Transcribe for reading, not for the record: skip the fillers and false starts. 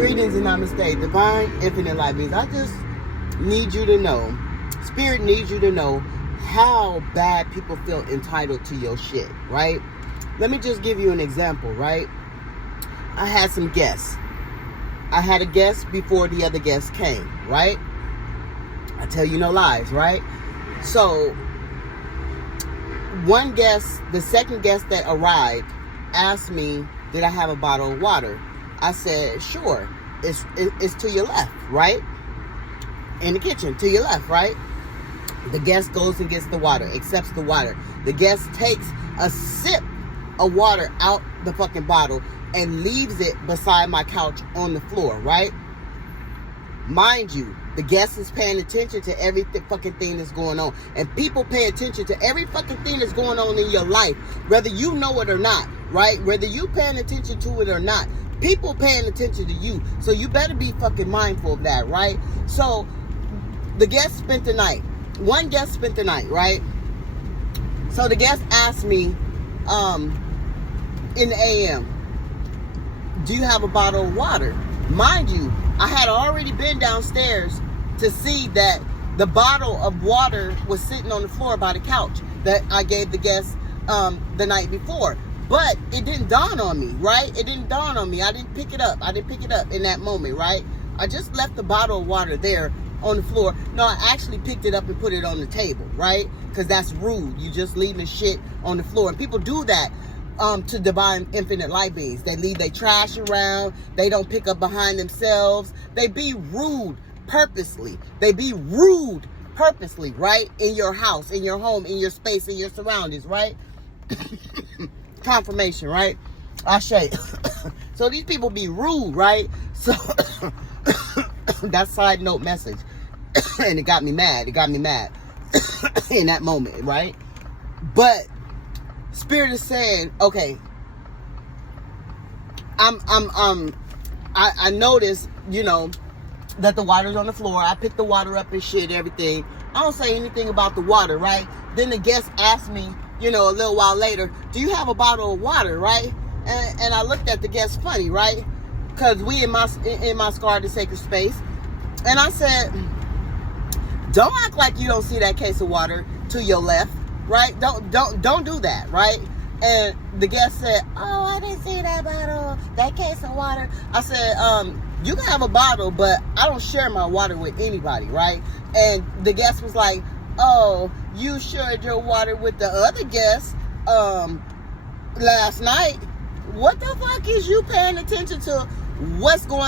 Greetings and namaste, divine infinite light beings. I just need you to know, spirit needs you to know how bad people feel entitled to your shit, right? Let me just give you an example, right? I had some guests. I had a guest before the other guests came, right? I tell you no lies, right? So, one guest, the second guest that arrived, asked me, did I have a bottle of water? I said, sure. It's to your left, right? In the kitchen, to your left, right? The guest goes and gets the water, accepts the water. The guest takes a sip of water out the fucking bottle and leaves it beside my couch on the floor, right? Mind you, the guest is paying attention to every fucking thing that's going on. And people pay attention to every fucking thing that's going on in your life, whether you know it or not, right? Whether you paying attention to it or not. People paying attention to you. So you better be fucking mindful of that, right? So the guest spent the night. One guest spent the night, right? So the guest asked me in the AM, do you have a bottle of water? Mind you, I had already been downstairs to see that the bottle of water was sitting on the floor by the couch that I gave the guest the night before. But it didn't dawn on me, right? It didn't dawn on me. I didn't pick it up. I didn't pick it up in that moment, right? I just left the bottle of water there on the floor. No, I actually picked it up and put it on the table, right? Because that's rude. You just leaving shit on the floor. And people do that to divine infinite light beings. They leave their trash around. They don't pick up behind themselves. They be rude purposely. They be rude purposely, right? In your house, in your home, in your space, in your surroundings, right? Confirmation, right? Ashe. So these people be rude, right? So that side note message. And it got me mad. It got me mad in that moment, right? But Spirit is saying, okay, I noticed, you know, that the water's on the floor. I picked the water up and shit, everything. I don't say anything about the water, right? Then the guest asked me, you know, a little while later, do you have a bottle of water, right? And I looked at the guest funny, right? Because we in my Scar the Sacred Space. And I said, don't act like you don't see that case of water to your left, right? Don't do that, right? And the guest said, oh, I didn't see that bottle, that case of water. I said, you can have a bottle, but I don't share my water with anybody, right? And the guest was like, oh, you shared your water with the other guest last night. What the fuck is you paying attention to what's going